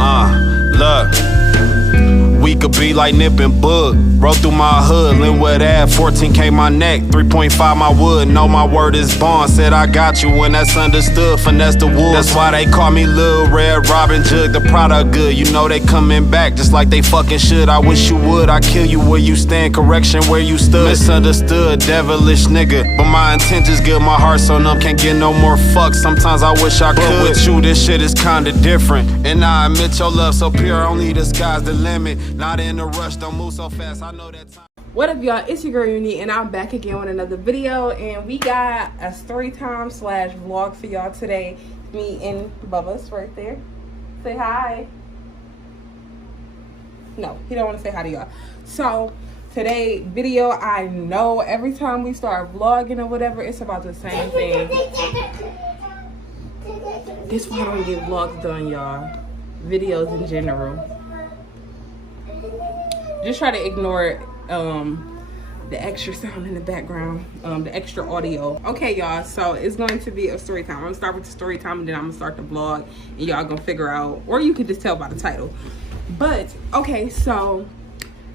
Look. We could be like Nip and Bug. Roll through my hood, Linwood Ave, 14K my neck, 3.5 my wood. Know my word is bond. Said I got you when that's understood. Finesse the wood. That's why they call me Lil Red Robin Jug. The product good. You know they coming back just like they fucking should. I wish you would. I kill you where you stand. Correction where you stood. Misunderstood, devilish nigga. But my intentions good. My heart's on them. Can't get no more fucks. Sometimes I wish I could. But with you, this shit is kinda different. And I admit your love so pure. Only the sky's the limit. Not in a rush, don't move so fast. I know that time. What up, y'all? It's your girl Uni, and I'm back again with another video. And we got a story time / vlog for y'all today. Me and Bubba's right there. Say hi. No, he don't want to say hi to y'all. So today video, I know every time we start vlogging or whatever, it's about the same thing. This is why I don't get vlogs done, y'all. Videos in general. Just try to ignore the extra sound in the background, the extra audio. Okay, y'all, so it's going to be a story time. I'm gonna start with the story time and then I'm gonna start the vlog and y'all gonna figure out, or you could just tell by the title. But okay, so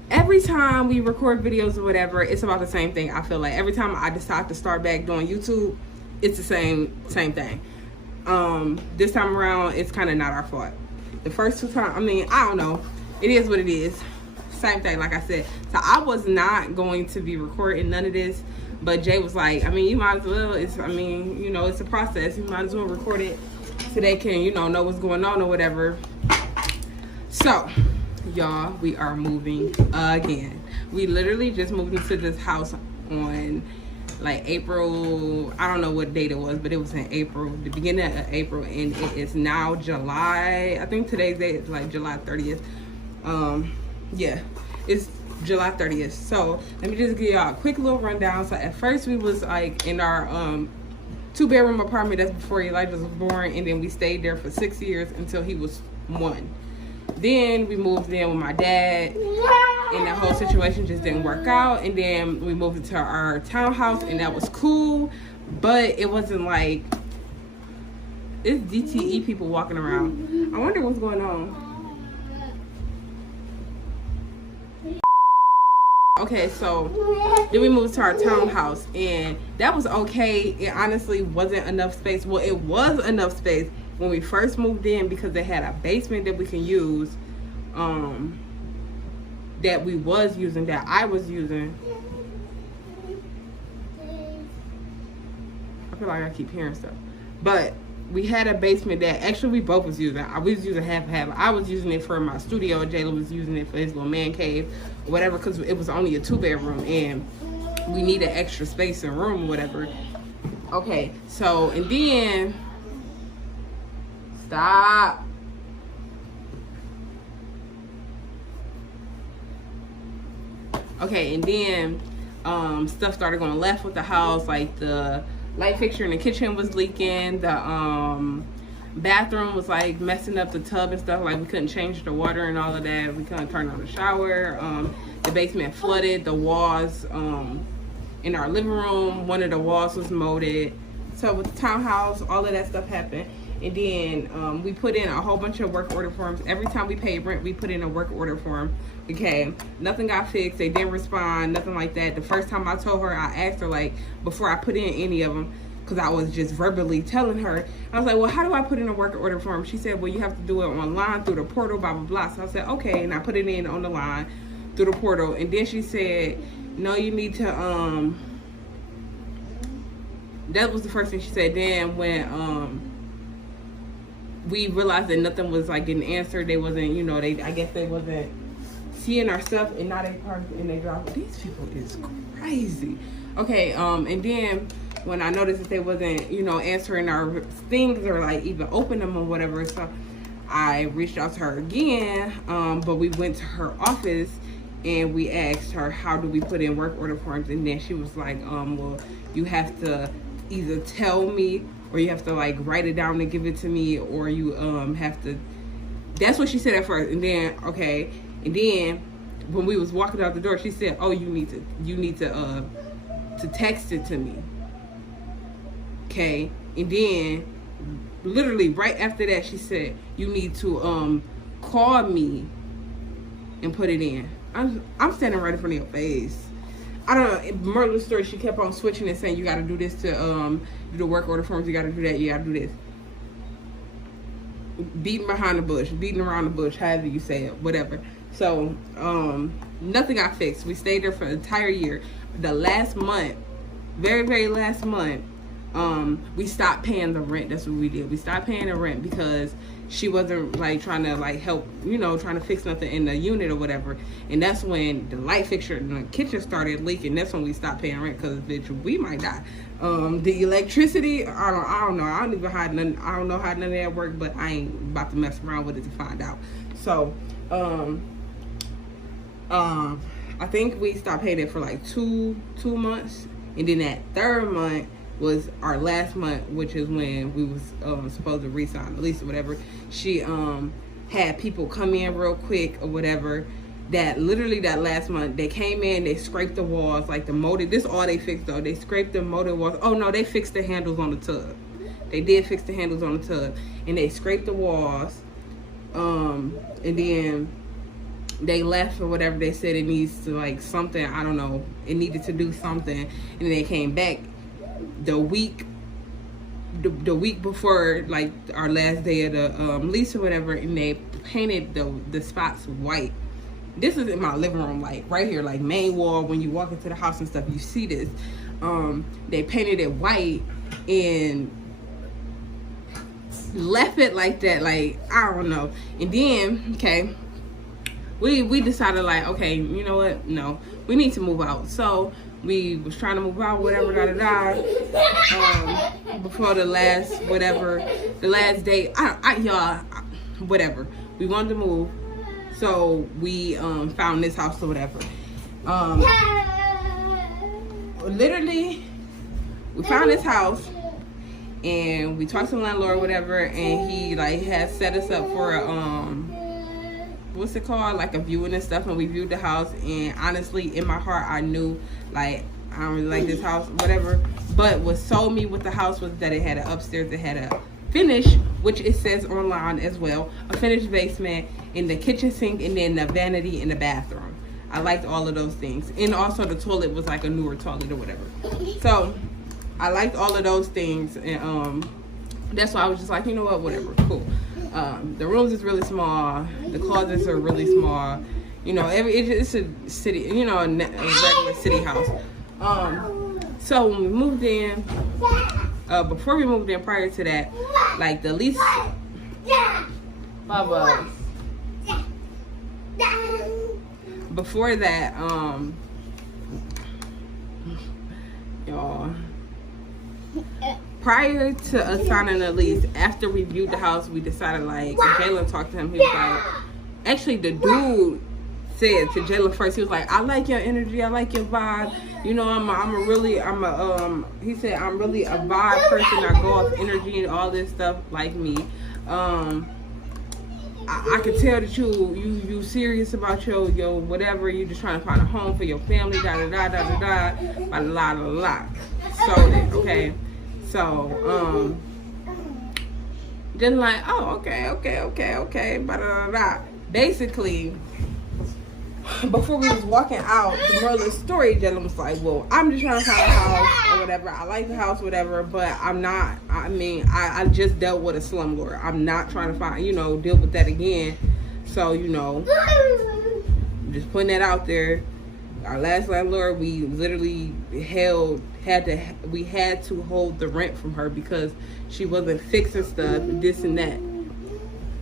every time we record videos or whatever, it's about the same thing. I feel like every time I decide to start back doing YouTube, it's the same thing. This time around, it's kind of not our fault. The first two times, I mean, I don't know. It is what it is. Same thing, like I said. So I was not going to be recording none of this, but Jay was like, I mean, you might as well. I mean, you know, it's a process. You might as well record it so they can, you know what's going on or whatever. So, y'all, we are moving again. We literally just moved into this house on like April, I don't know what date it was, but it was in April, the beginning of April, and it is now July. I think today's date is like July 30th. Yeah, it's July 30th. So let me just give y'all a quick little rundown. So at first we was like in our 2-bedroom apartment. That's before Elijah was born, and then we stayed there for 6 years until he was 1. Then we moved in with my dad, and that whole situation just didn't work out. And then we moved into our townhouse, and that was cool, but it wasn't like, it's DTE people walking around. I wonder what's going on. Okay, so then we moved to our townhouse, and that was okay. It honestly wasn't enough space. Well, it was enough space when we first moved in because they had a basement that we can use, that we was using, that I was using. I feel like I keep hearing stuff. But we had a basement that actually we both was using. I was using half. I was using it for my studio. Jayla was using it for his little man cave, or whatever, because it was only a 2-bedroom and we needed extra space and room or whatever. Okay, so, and then, stop. Okay, and then stuff started going left with the house, like the light fixture in the kitchen was leaking, the bathroom was like messing up the tub and stuff, like we couldn't change the water and all of that, we couldn't turn on the shower, the basement flooded, the walls in our living room, one of the walls was molded. So with the townhouse, all of that stuff happened. And then we put in a whole bunch of work order forms. Every time we paid rent, we put in a work order form. Okay, nothing got fixed, they didn't respond, nothing like that. The first time I told her, I asked her, like, before I put in any of them, because I was just verbally telling her, I was like, well, how do I put in a work order form? She said, well, you have to do it online through the portal, blah, blah, blah. So I said, okay, and I put it in on the line through the portal. And then she said, no, you need to, that was the first thing she said. Then when we realized that nothing was like getting answered, they wasn't, you know, I guess they wasn't seeing our stuff, and now they parked and they dropped. These people is crazy. Okay, and then when I noticed that they wasn't, you know, answering our things or like even open them or whatever, so I reached out to her again, but we went to her office and we asked her, how do we put in work order forms? And then she was like, well, you have to either tell me, or you have to like write it down and give it to me, or you have to, that's what she said at first. And then, okay, and then when we was walking out the door, she said, oh, you need to text it to me. Okay, and then literally right after that, she said, you need to called me and put it in. I'm standing right in front of your face. I don't know. Moral of the story, she kept on switching and saying, you got to do this to do the work order forms. You got to do that. You got to do this. Beating behind the bush, beating around the bush, however you say it, whatever. So, nothing got fixed. We stayed there for an entire year. The last month, very, very last month, we stopped paying the rent. That's what we did. We stopped paying the rent because she wasn't like trying to like help, you know, trying to fix nothing in the unit or whatever. And that's when the light fixture in the kitchen started leaking. That's when we stopped paying rent because, bitch, we might die. The electricity, I don't know. I don't even hide none. I don't know how none of that work, but I ain't about to mess around with it to find out. So, I think we stopped paying it for like two months, and then that third month was our last month, which is when we was supposed to re-sign the lease or whatever. She had people come in real quick or whatever. That literally that last month they came in, they scraped the walls, like the molded. This all they fixed though. They scraped the molded walls. Oh no, they fixed the handles on the tub. They did fix the handles on the tub, and they scraped the walls. And then they left or whatever. They said it needs to like something. I don't know. It needed to do something, and then they came back the week before like our last day of the lease or whatever, and they painted the spots white. This is in my living room, like right here, like main wall. When you walk into the house and stuff, you see this. They painted it white and left it like that, like I don't know. And then okay, we decided like, okay, you know what, no, we need to move out. So we was trying to move out, whatever, before the last day, y'all, whatever, we wanted to move. So we found this house or whatever. Literally, we found this house and we talked to the landlord or whatever, and he like had set us up for a what's it called, like a viewing and stuff, and we viewed the house. And honestly, in my heart, I knew like I don't really like this house, whatever. But what sold me with the house was that it had an upstairs, it had a finish, which it says online as well, a finished basement, in the kitchen sink, and then the vanity in the bathroom. I liked all of those things, and also the toilet was like a newer toilet or whatever. So I liked all of those things, and that's why I was just like, you know what, whatever, cool. The rooms is really small, the closets are really small, you know, it's a city, you know, a regular city house. So when we moved in, before we moved in, prior to that, like the lease, Bubba, before that, y'all, prior to us signing the lease, after we viewed the house, we decided, like, Jalen talked to him, he was like, actually the dude said to Jalen first, he was like, I like your energy, I like your vibe, you know, he said, I'm really a vibe person, I go off energy and all this stuff like me. I could tell that you serious about your whatever, you just trying to find a home for your family, la. So then, okay. So, then like, oh, okay, basically, before we was walking out, the moral of the story, Jalen was like, well, I'm just trying to find a house or whatever. I like the house, whatever, but I just dealt with a slumlord. I'm not trying to find, deal with that again. So, just putting that out there. Our last landlord, we literally had to hold the rent from her because she wasn't fixing stuff, this and that.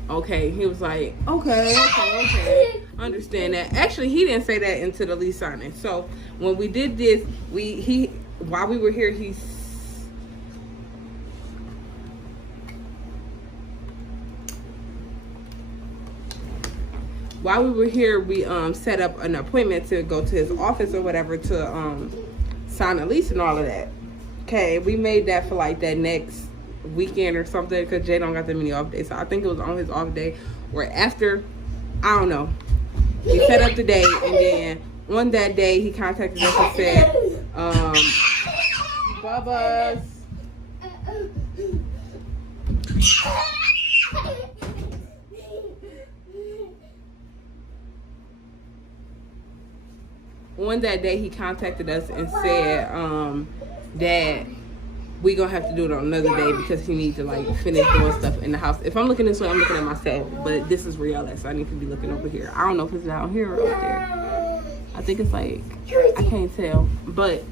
Okay, he was like, okay, understand that. Actually, he didn't say that into the lease signing. So when we did this, while we were here, we set up an appointment to go to his office or whatever to sign a lease and all of that. Okay, we made that for like that next weekend or something because Jay don't got that many off days. So I think it was on his off day or after, I don't know. He set up the date, and then on that day he contacted us and said, Bubba's. on that day he contacted us and said that we gonna have to do it on another day because he needs to like finish doing stuff in the house. If I'm looking this way, I'm looking at myself, but this is real, so I need to be looking over here. I don't know if it's down here or up there. I think it's like, I can't tell. But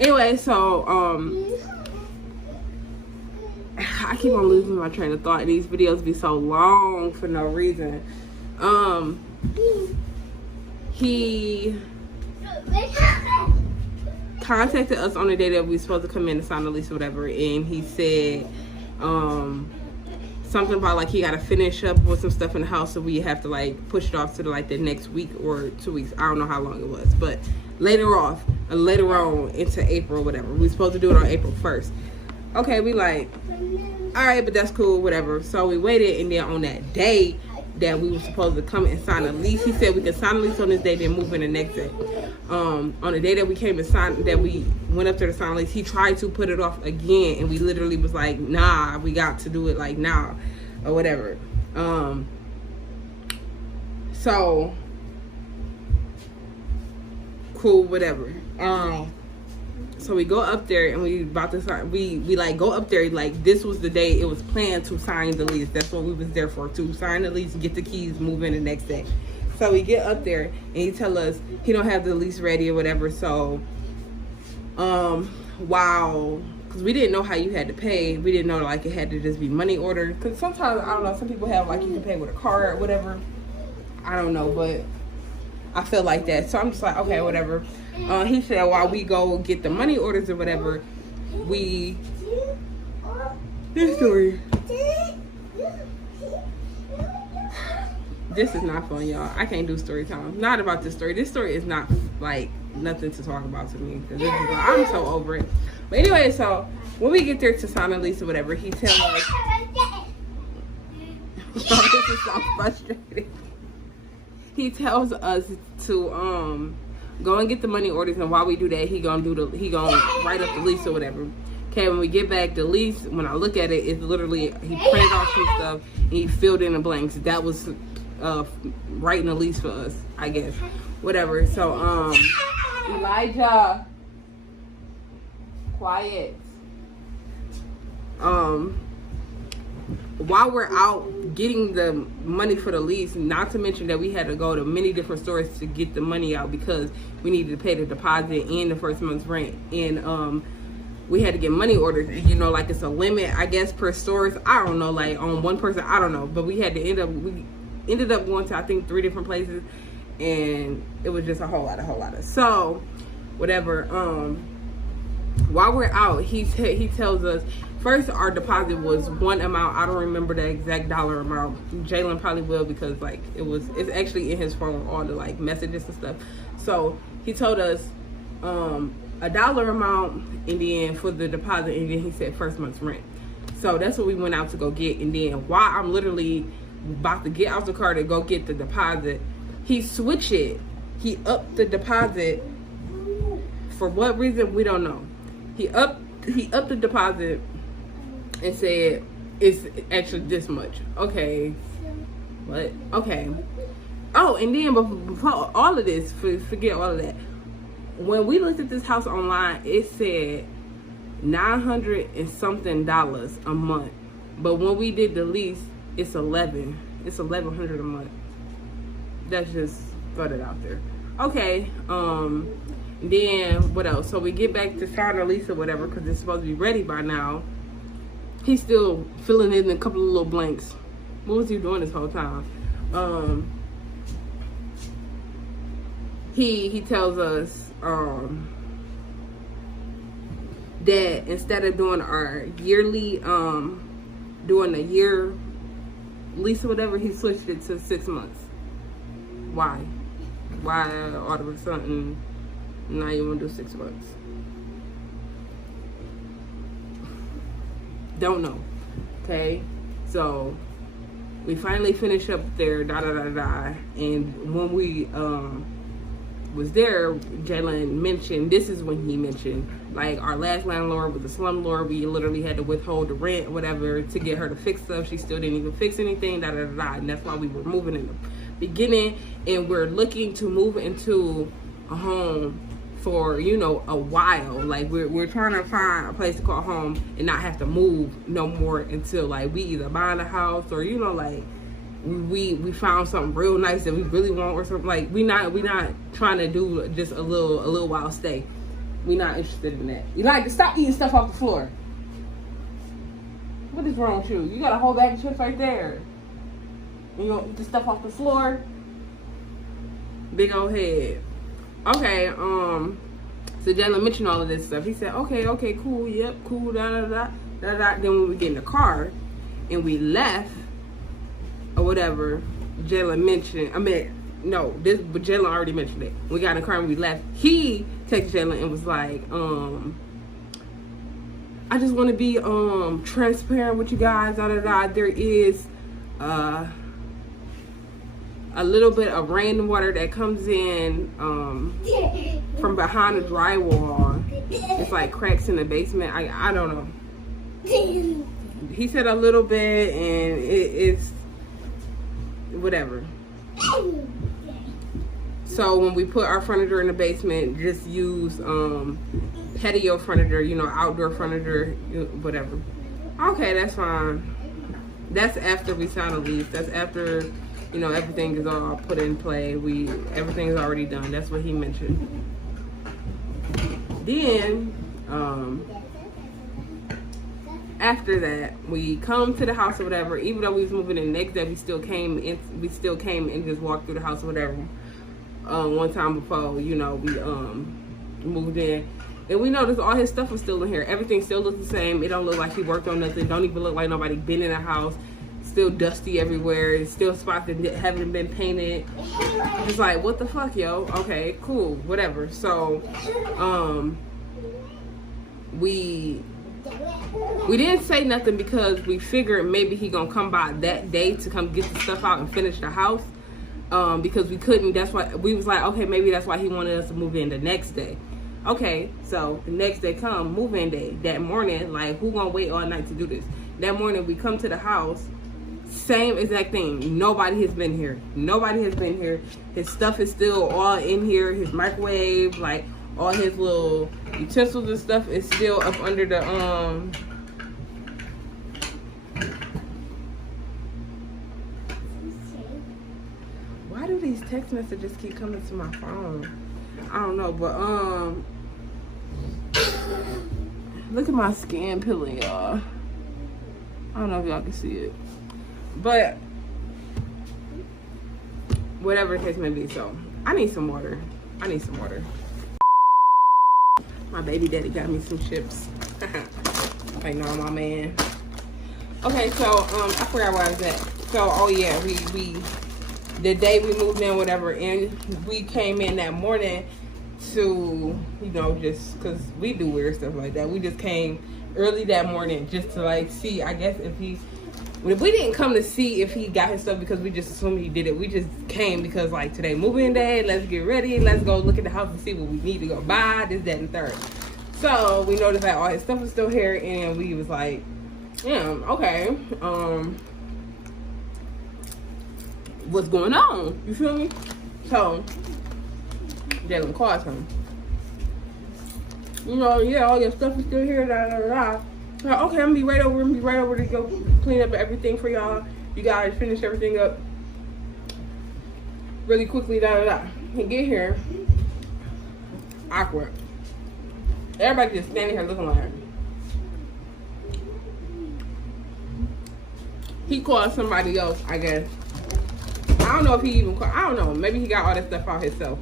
anyway, so I keep on losing my train of thought. These videos be so long for no reason. He contacted us on the day that we were supposed to come in and sign the lease or whatever, and he said something about like he got to finish up with some stuff in the house, so we have to like push it off to like the next week or 2 weeks. I don't know how long it was, but later on into April or whatever. We were supposed to do it on April 1st. Okay, we like, all right, but that's cool, whatever. So we waited, and then on that day that we were supposed to come and sign a lease, he said we could sign a lease on this day, then move in the next day. On the day that we came and signed, that we went up there to sign a lease, he tried to put it off again, and we literally was like, nah, we got to do it like now, or whatever. So cool, whatever. So we go up there and we about to sign. We like go up there like this was the day it was planned to sign the lease. That's what we was there for, to sign the lease, get the keys, move in the next day. So we get up there and he tell us he don't have the lease ready or whatever. So wow, because we didn't know how you had to pay. We didn't know like it had to just be money order. Because sometimes, I don't know, some people have like you can pay with a card or whatever. I don't know, but I feel like that. So I'm just like, okay, whatever. He said while we go get the money orders or whatever, this story. This is not fun, y'all. I can't do story time. Not about this story. This story is not like nothing to talk about to me. Because this is like, I'm so over it. But anyway, so when we get there to sign a lease or whatever, he tells us. This is so frustrating. He tells us to go and get the money orders, and while we do that, he gonna write up the lease or whatever. Okay, when we get back, the lease, when I look at it, it's literally, he printed off some stuff and he filled in the blanks. That was writing a lease for us, I guess. Whatever. So Elijah, quiet. While we're out getting the money for the lease, not to mention that we had to go to many different stores to get the money out because we needed to pay the deposit and the first month's rent, and we had to get money orders. You know, like it's a limit, I guess, per stores. I don't know, like on one person, I don't know, but we had to we ended up going to, I think, 3 different places, and it was just a whole lot of. So whatever. While we're out, he tells us. First, our deposit was one amount. I don't remember the exact dollar amount. Jalen probably will, because like it's actually in his phone, all the like messages and stuff. So he told us a dollar amount, and then for the deposit, and then he said first month's rent. So that's what we went out to go get. And then while I'm literally about to get out the car to go get the deposit, he switched it. He upped the deposit. For what reason, we don't know. He upped the deposit and said it's actually this much. Okay, what? Okay. Oh, and then before all of this, forget all of that. When we looked at this house online, it said $900 and something a month. But when we did the lease, it's $1,100 a month. That's just throw it out there. Okay. Then what else? So we get back to sign the lease or whatever, because it's supposed to be ready by now. He's still filling in a couple of little blanks. What was he doing this whole time? He tells us that instead of doing our yearly doing a year lease or whatever, he switched it to 6 months. Why all of a sudden now you want to do 6 months? Don't know. Okay, so we finally finish up there, and when we was there, Jalen mentioned, this is when he mentioned, like, our last landlord was a slumlord. We literally had to withhold the rent or whatever to get her to fix stuff. She still didn't even fix anything, and that's why we were moving in the beginning, and we're looking to move into a home for, you know, a while. Like we're trying to find a place to call home and not have to move no more until like we either buying a house or, you know, like we found something real nice that we really want or something. Like we not trying to do just a little while stay. We not interested in that. You like to stop eating stuff off the floor. What is wrong with you? You got a whole bag of chips right there. You gonna eat the stuff off the floor? Big old head. Okay, so Jalen mentioned all of this stuff. He said, okay, cool, yep, cool, da. Then when we get in the car and we left or whatever, Jalen mentioned, but Jalen already mentioned it. We got in the car and we left. He texted Jalen and was like, I just want to be transparent with you guys, da. There is a little bit of rainwater that comes in from behind the drywall. It's like cracks in the basement. I don't know. He said a little bit, and it's whatever. So when we put our furniture in the basement, just use patio furniture, you know, outdoor furniture, whatever. Okay, that's fine. That's after we sign a lease. That's after, you know, everything is all put in play. Everything is already done. That's what he mentioned. Then, after that, we come to the house or whatever. Even though we was moving in the next day, we still came and just walked through the house or whatever. One time before, you know, we moved in. And we noticed all his stuff was still in here. Everything still looks the same. It don't look like he worked on nothing. Don't even look like nobody been in the house. Still dusty everywhere. It's still spots that haven't been painted. It's like, what the fuck, yo? Okay, cool, whatever. So, we didn't say nothing because we figured maybe he gonna come by that day to come get the stuff out and finish the house. Because we couldn't. That's why we was like, okay, maybe that's why he wanted us to move in the next day. Okay, so the next day come, move-in day. That morning, like, who gonna wait all night to do this? That morning, we come to the house, same exact thing. Nobody has been here. Nobody has been here. His stuff is still all in here. His microwave, like, all his little utensils and stuff is still up under the, Why do these text messages keep coming to my phone? I don't know, but look at my skin peeling, y'all. I don't know if y'all can see it, but whatever the case may be. So I need some water. My baby daddy got me some chips. I know my man. Okay, so I forgot where I was at. So oh yeah, we the day we moved in, whatever, and we came in that morning to, you know, just because we do weird stuff like that. We just came early that morning just to, like, see, I guess, if we didn't come to see if he got his stuff because we just assumed he did it. We just came because, like, today moving day, let's get ready, let's go look at the house and see what we need to go buy, this, that, and third. So we noticed that all his stuff was still here, and we was like, yeah, okay, what's going on? You feel me? So Jalen calls him. You know, yeah, all your stuff is still here, So, okay, I'm gonna be right over to go clean up everything for y'all. You guys finish everything up really quickly, And get here. Awkward. Everybody just standing here looking like her. He called somebody else, I guess. I don't know if he even called. I don't know. Maybe he got all that stuff out himself.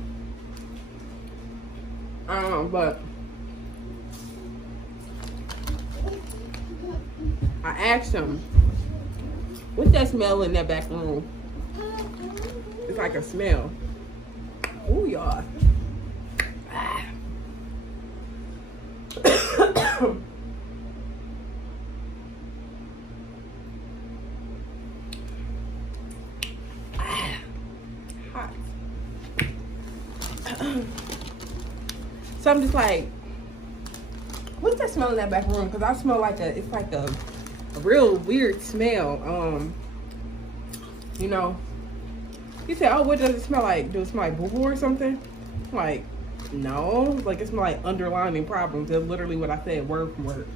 I don't know, but I asked him, what's that smell in that back room? It's like a smell. Ooh, y'all. Hot. So I'm just like, what's that smell in that back room? Because I smell like it's like a real weird smell. You know, he said, oh, what does it smell like? Does it smell like boo-boo or something? Like, No, like it's like underlining problems. That's literally what I said, word for word.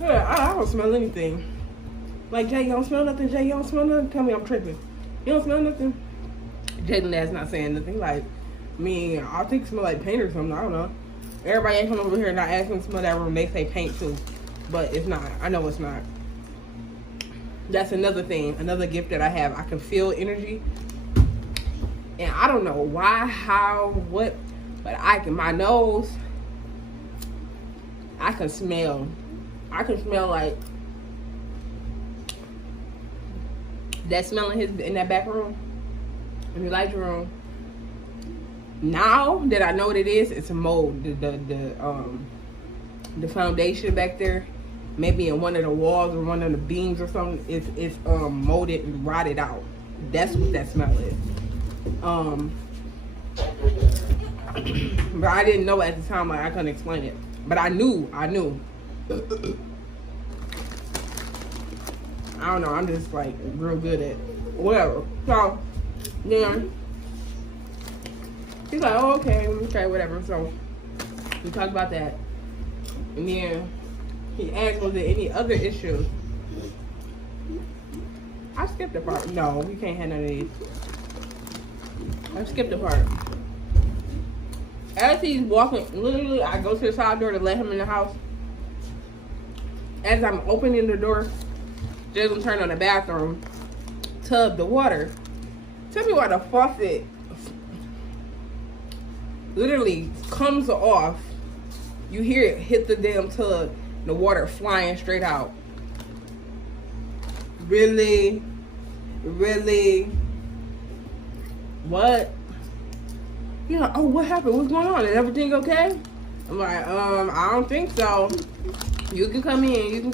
Yeah, I don't smell anything. Like, Jay, you don't smell nothing? Jay, you don't smell nothing? Tell me I'm tripping. You don't smell nothing? Jaden that's not saying nothing. Like, I think it smell like paint or something. I don't know. Everybody ain't come over here and not asking to smell that room. They say paint too. But it's not. I know it's not. That's another thing. Another gift that I have. I can feel energy. And I don't know why, how, what. But my nose, I can smell. I can smell like that smell in that back room, in the Elyjah room. Now that I know what it is, it's a mold. The foundation back there, maybe in one of the walls or one of the beams or something, it's molded and rotted out. That's what that smell is. But I didn't know at the time. Like, I couldn't explain it. But I knew. I don't know, I'm just like real good at whatever. So then he's like, oh, okay, whatever. So we talked about that. And then he asked, was there any other issues? I skipped the part. No, we can't have none of these. I skipped the part. As he's walking, literally, I go to the side door to let him in the house. As I'm opening the door, Jason turned on the bathroom tub, the water. Tell me why the faucet literally comes off. You hear it hit the damn tub, the water flying straight out. Really? What? You're like, oh, what happened? What's going on? Is everything okay? I'm like, I don't think so. You can come in. And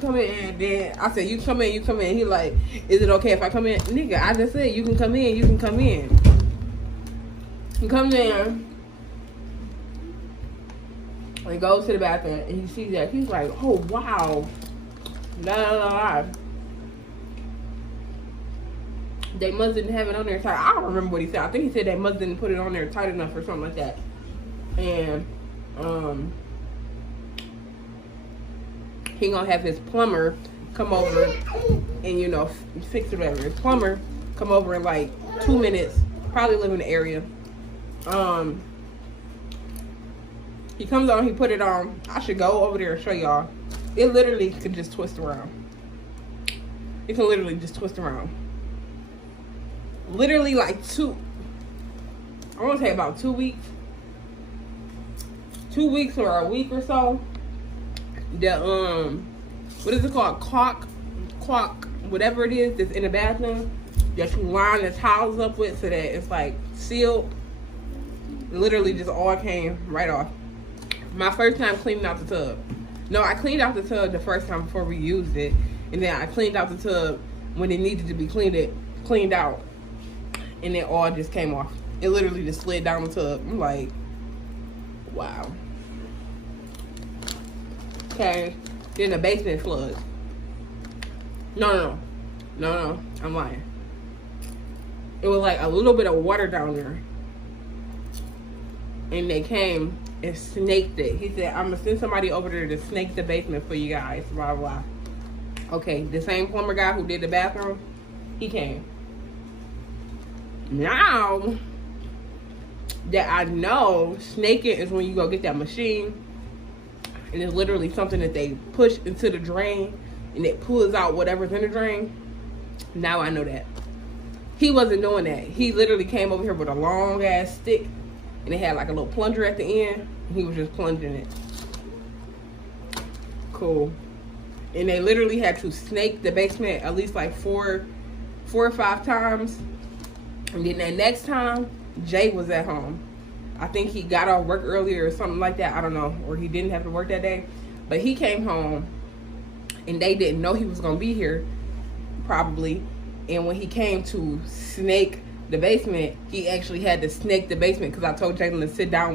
then I said, you come in. He like, is it okay if I come in? Nigga, I just said, you can come in. He comes in. And goes to the bathroom. And he sees that. He's like, oh, wow. La. They must didn't have it on there tight. I don't remember what he said. I think he said they must didn't put it on there tight enough or something like that. And, he gonna have his plumber come over and fix it, whatever. His plumber come over in like 2 minutes, probably live in the area. He comes on, he put it on. I should go over there and show y'all. It literally could just twist around. It can literally just twist around. Literally like I want to say about 2 weeks. 2 weeks or a week or so. The what is it called? Caulk, whatever it is that's in the bathroom that you line the towels up with so that it's like sealed. Literally just all came right off. My first time cleaning out the tub. No, I cleaned out the tub the first time before we used it, and then I cleaned out the tub when it needed to be cleaned out, and it all just came off. It literally just slid down the tub. I'm like, wow. Okay, then the basement floods. No, I'm lying. It was like a little bit of water down there. And they came and snaked it. He said, I'm gonna send somebody over there to snake the basement for you guys, blah, blah. Okay, the same plumber guy who did the bathroom, he came. Now that I know, snaking is when you go get that machine, and it's literally something that they push into the drain and it pulls out whatever's in the drain. Now I know that. He wasn't doing that. He literally came over here with a long ass stick and it had like a little plunger at the end. And he was just plunging it. Cool. And they literally had to snake the basement at least like four or five times. And then that next time, Jay was at home. I think he got off work earlier or something like that. I don't know. Or he didn't have to work that day. But he came home and they didn't know he was going to be here, probably. And when he came to snake the basement, he actually had to snake the basement because I told Jalen to sit down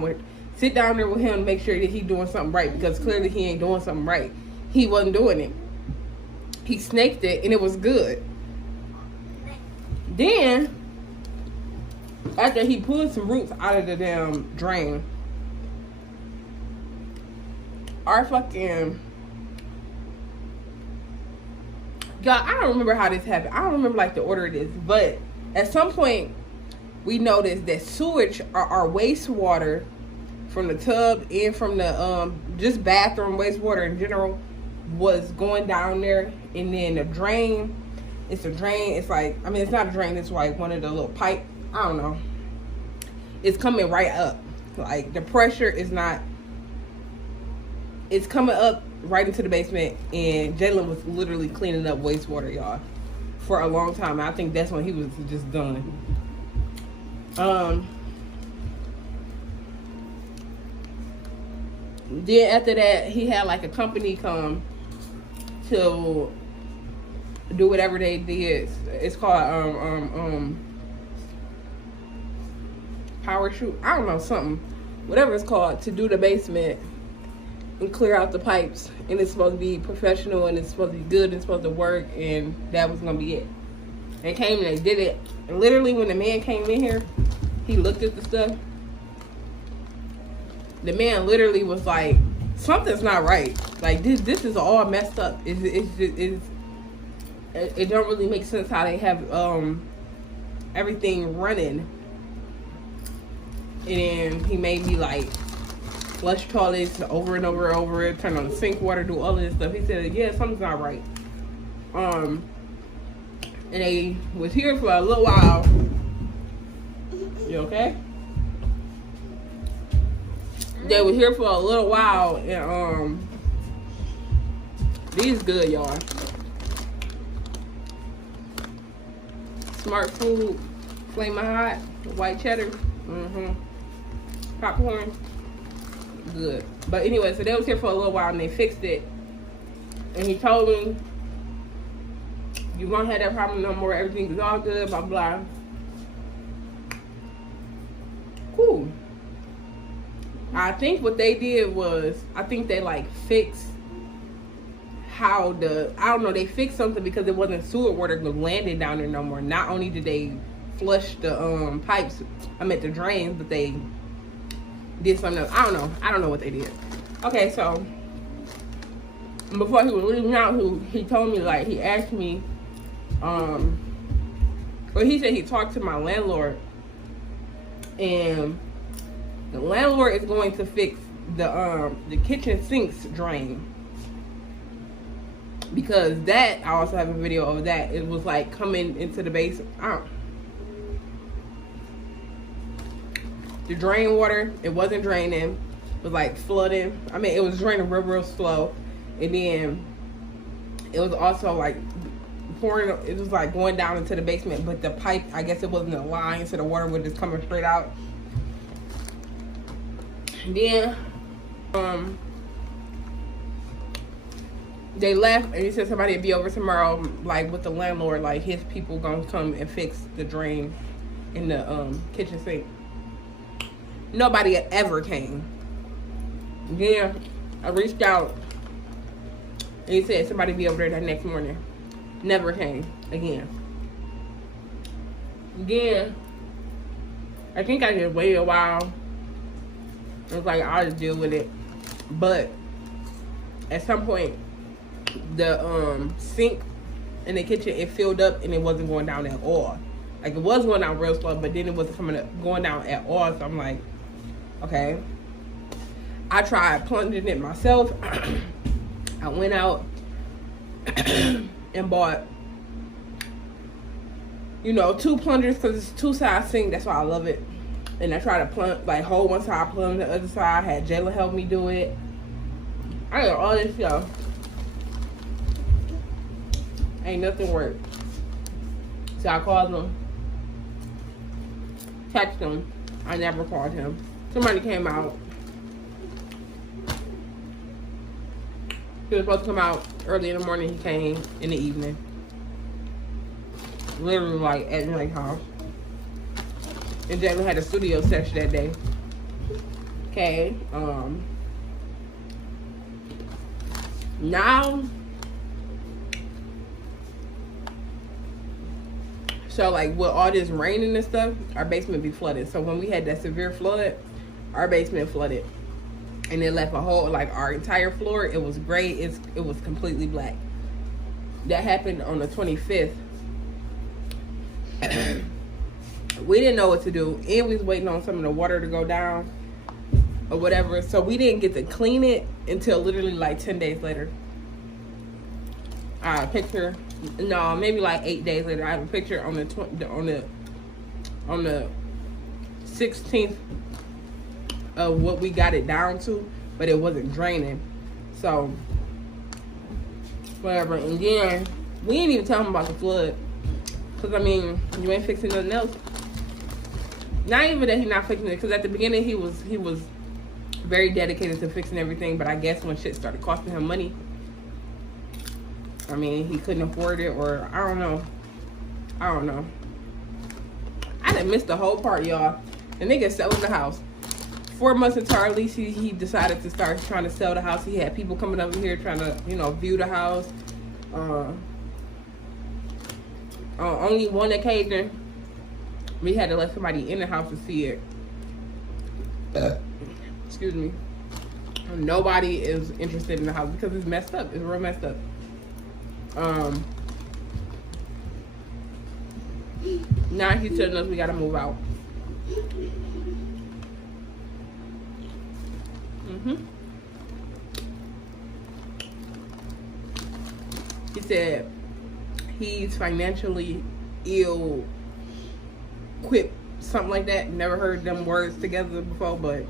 there with him and make sure that he's doing something right, because clearly he ain't doing something right. He wasn't doing it. He snaked it and it was good. Then after he pulled some roots out of the damn drain, our fucking, y'all, I don't remember how this happened. I don't remember like the order of this, but at some point we noticed that sewage, our wastewater from the tub and from the just bathroom wastewater in general, was going down there. And then the drain, it's a drain, it's like, I mean, it's not a drain, it's like one of the little pipe, I don't know, it's coming right up. Like the pressure is not, it's coming up right into the basement. And Jalen was literally cleaning up wastewater, y'all, for a long time. I think that's when he was just done. Then after that, he had like a company come to do whatever they did. It's called power shoot, I don't know, something, whatever it's called, to do the basement and clear out the pipes. And it's supposed to be professional, and it's supposed to be good, and it's supposed to work, and that was gonna be it. They came and they did it. And literally when the man came in here, he looked at the stuff. The man literally was like, something's not right. Like this is all messed up. It don't really make sense how they have everything running. And then he made me like flush toilets over and over and over, turn on the sink water, do all of this stuff. He said, yeah, something's not right. And they was here for a little while. You okay? They were here for a little while, and these good, y'all. Smart Food, Flamin' Hot, white cheddar, popcorn, good. But anyway, so they was here for a little while and they fixed it. And he told me, you won't have that problem no more, everything is all good, blah, blah. Cool. I think what they did was, I think they like fixed how I don't know, they fixed something because it wasn't sewer water landing down there no more. Not only did they flush the pipes, I meant the drains, but they did something else. I don't know what they did. Okay, so before he was leaving out, he told me, like, he asked me, well, he said he talked to my landlord, and the landlord is going to fix the kitchen sinks drain, because that, I also have a video of that. It was like coming into the basement. The drain water, it wasn't draining. It was like flooding. I mean, it was draining real slow. And then it was also like pouring, it was like going down into the basement, but the pipe, I guess it wasn't aligned, so the water was just coming straight out. And then they left, and he said somebody would be over tomorrow, like with the landlord, like his people gonna come and fix the drain in the kitchen sink. Nobody ever came. Yeah, I reached out, and he said somebody be over there that next morning. Never came again. Again, I think I just waited a while. It was like, I'll just deal with it. But at some point, the sink in the kitchen, it filled up and it wasn't going down at all. Like, it was going down real slow, but then it wasn't going down at all. So I'm like, okay. I tried plunging it myself. I went out and bought, you know, 2 plungers, because it's 2-side sink. That's why I love it. And I tried to plunge, like, hold one side, plunge the other side. I had Jayla help me do it. I got all this stuff. Ain't nothing worked. So I called him, texted him. I never called him. Somebody came out. He was supposed to come out early in the morning. He came in the evening. Literally, like, at night time. And Jalen had a studio session that day. Okay. Now, So like with all this raining and stuff, our basement be flooded. So when we had that severe flood, our basement flooded, and it left a hole. Like our entire floor, it was gray. It was completely black. That happened on the 25th. We didn't know what to do, and we was waiting on some of the water to go down or whatever. So we didn't get to clean it until literally like 10 days later. I have a picture. No, maybe like 8 days later. I have a picture on the 16th of what we got it down to, but it wasn't draining. So whatever. And then we ain't even tell him about the flood, because I mean, you ain't fixing nothing else. Not even that he's not fixing it, because at the beginning he was very dedicated to fixing everything, but I guess when shit started costing him money, I mean, he couldn't afford it, or I don't know. I done missed the whole part, y'all. The nigga selling the house. 4 months into our lease, he decided to start trying to sell the house. He had people coming over here trying to, view the house. On only one occasion, we had to let somebody in the house to see it. Excuse me. Nobody is interested in the house because it's messed up. It's real messed up. Now he's telling us we gotta move out. He said he's financially ill-equipped, something like that. Never heard them words together before, but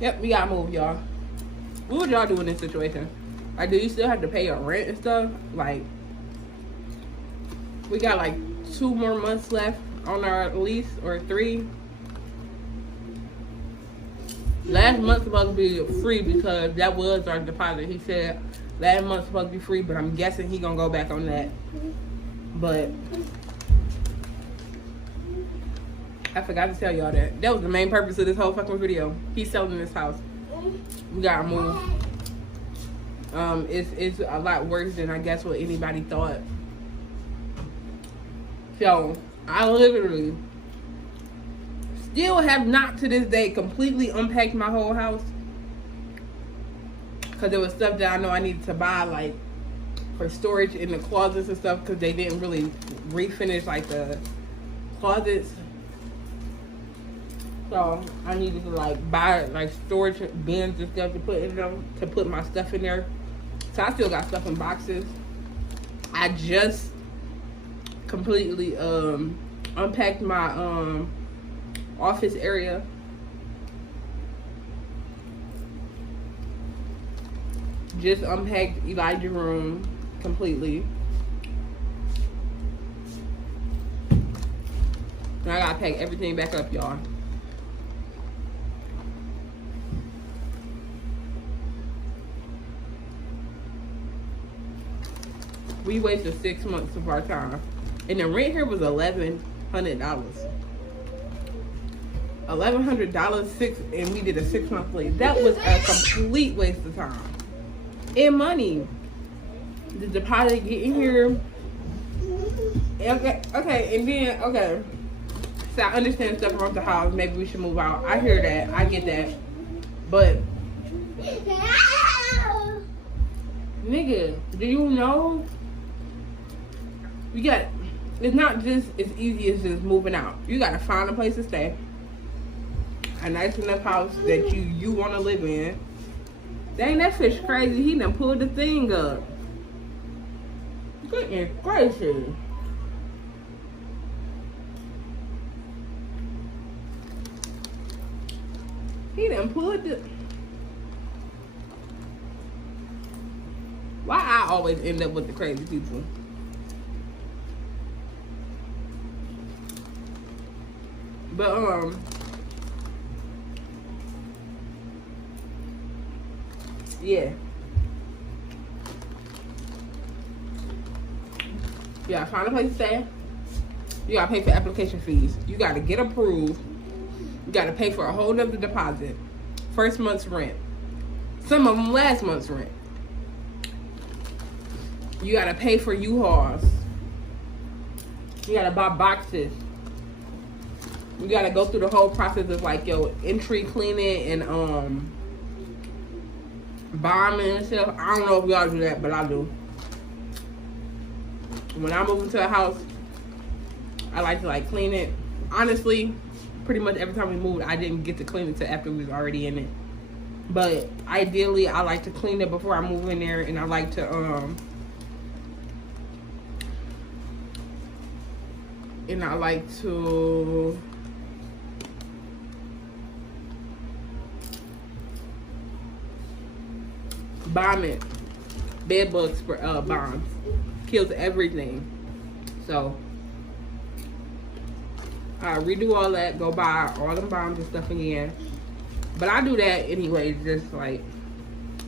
yep, we gotta move, y'all. What would y'all do in this situation? Like, do you still have to pay your rent and stuff? Like, we got like 2 more months left on our lease, or 3. Last month's supposed to be free because that was our deposit. He said last month's supposed to be free, but I'm guessing he gonna go back on that. But I forgot to tell y'all that. That was the main purpose of this whole fucking video. He's selling this house. We gotta move. It's a lot worse than I guess what anybody thought. So I literally still have not to this day completely unpacked my whole house, because there was stuff that I know I needed to buy, like for storage in the closets and stuff, because they didn't really refinish like the closets. So I needed to like buy like storage bins and stuff to put in them, to put my stuff in there. So I still got stuff in boxes. I just completely unpacked my office area. Just unpacked Elyjah's room completely. Now I gotta pack everything back up, y'all. We wasted 6 months of our time. And the rent here was $1,100. $1,100, and we did a 6-month lease. That was a complete waste of time and money. The deposit getting here. Okay, and then so I understand stuff around the house. Maybe we should move out. I hear that. I get that. But nigga, do you know? It's not just as easy as just moving out. You gotta find a place to stay. A nice enough house that you want to live in. Dang, that fish crazy. He done pulled the thing up. Goodness gracious. He done pulled the... Why I always end up with the crazy people? But yeah. You gotta find a place to stay. You gotta pay for application fees. You gotta get approved. You gotta pay for a whole nother deposit. First month's rent. Some of them last month's rent. You gotta pay for U-Hauls. You gotta buy boxes. You gotta go through the whole process of like your entry cleaning and bombing and stuff. I don't know if y'all do that, but I do. When I move into a house, I like to like clean it. Honestly, pretty much every time we moved, I didn't get to clean it till after we was already in it. But ideally, I like to clean it before I move in there, and I like to bomb it. Bed bugs for bombs. Kills everything. So I redo all that, go buy all them bombs and stuff again. But I do that anyway, just like,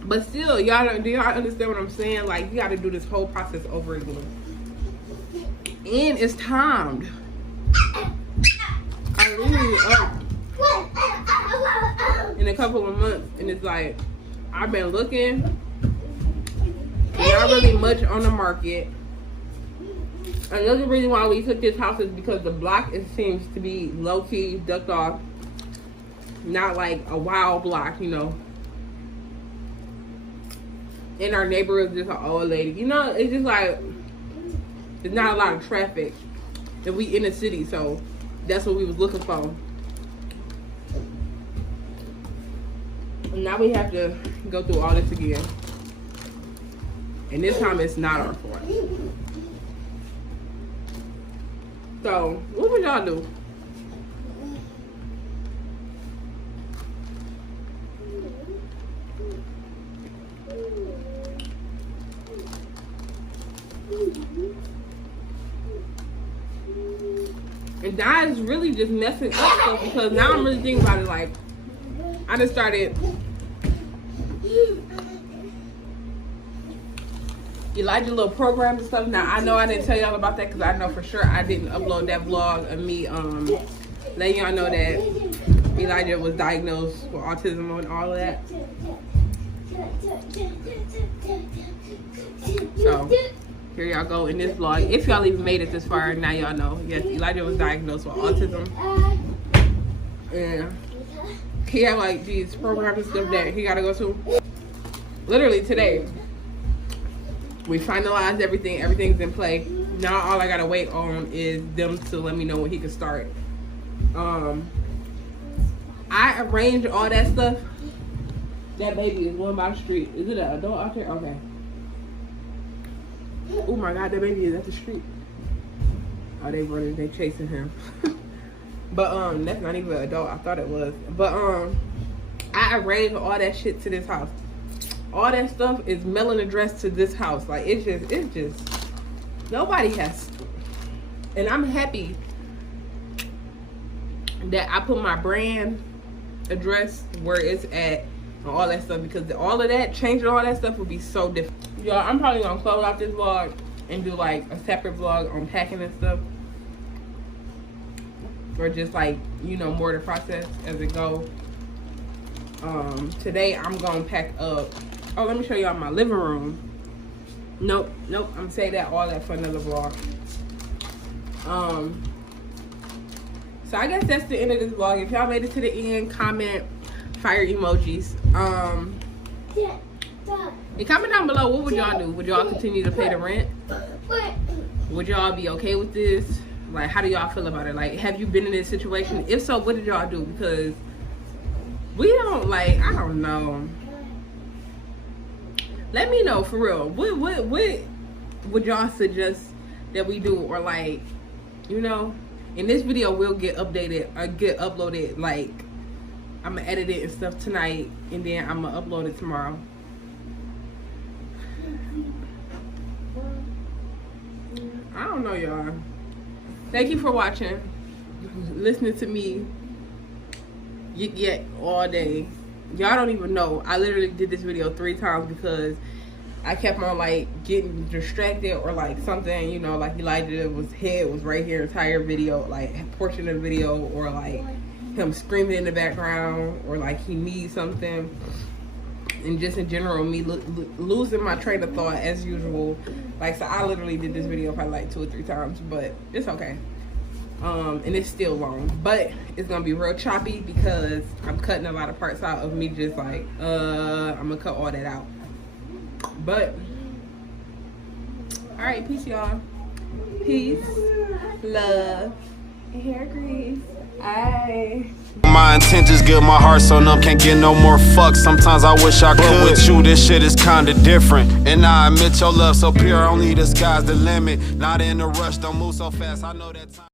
but still, do y'all understand what I'm saying? Like, you gotta do this whole process over again. And it's timed. I literally in a couple of months, and it's like, I've been looking, not really much on the market. Another reason why we took this house is because the block, it seems to be low-key ducked off. Not like a wild block, you know. And our neighbor is just an old lady. You know, it's just like, there's not a lot of traffic. And we in the city, so that's what we was looking for. And now we have to go through all this again. And this time it's not our fault. So, what would y'all do? And that is really just messing up stuff, because now I'm really thinking about it. Like, I just started Elyjah little programs and stuff. Now I know I didn't tell y'all about that because I know for sure I didn't upload that vlog of me letting y'all know that Elyjah was diagnosed with autism and all of that. So here y'all go in this vlog. If y'all even made it this far, now y'all know. Yes, Elyjah was diagnosed with autism. And he had like these programs and stuff that he gotta go to. Literally today, we finalized everything. Everything's in play. Now all I gotta wait on is them to let me know when he can start. I arranged all that stuff. That baby is going by the street. Is it an adult out there? Okay. Oh my God, that baby is at the street. Oh, they running, they chasing him. But that's not even an adult. I thought it was. But I arranged all that shit to this house. All that stuff is mailing addressed to this house. Like, it's just nobody has. And I'm happy that I put my brand address where it's at and all that stuff, because all of that, changing all that stuff would be so difficult. Y'all, I'm probably gonna close out this vlog and do like a separate vlog on packing and stuff, or just like, you know, more the process as it goes. Today I'm gonna pack up. Oh, let me show y'all my living room. Nope, I'm gonna say that all that for another vlog. So I guess that's the end of this vlog. If y'all made it to the end, comment fire emojis. And comment down below, what would y'all do? Would y'all continue to pay the rent? Would y'all be okay with this? Like, how do y'all feel about it? Like, have you been in this situation? If so, what did y'all do? Because we don't, like, I don't know. Let me know, for real. What would y'all suggest that we do? Or like, you know, and this video will get updated or get uploaded. Like, I'm gonna edit it and stuff tonight, and then I'm gonna upload it tomorrow. I don't know, y'all. Thank you for watching, listening to me yet all day. Y'all don't even know. I literally did this video 3 times because I kept on like getting distracted, or like something, you know, like Elyjah's head was right here entire video, like a portion of the video, or like him screaming in the background, or like he needs something. and just in general, me losing my train of thought as usual. Like, so I literally did this video probably like 2 or 3 times, but it's okay. And it's still long, but it's gonna be real choppy because I'm cutting a lot of parts out of me just like, I'm gonna cut all that out. But, all right, peace, y'all. Peace, love, and hair grease. Bye. My intentions good, my heart so numb, can't get no more fucks. Sometimes I wish I could. But with you, this shit is kinda different. And I admit your love so pure, only the sky's the limit. Not in a rush, don't move so fast, I know that time.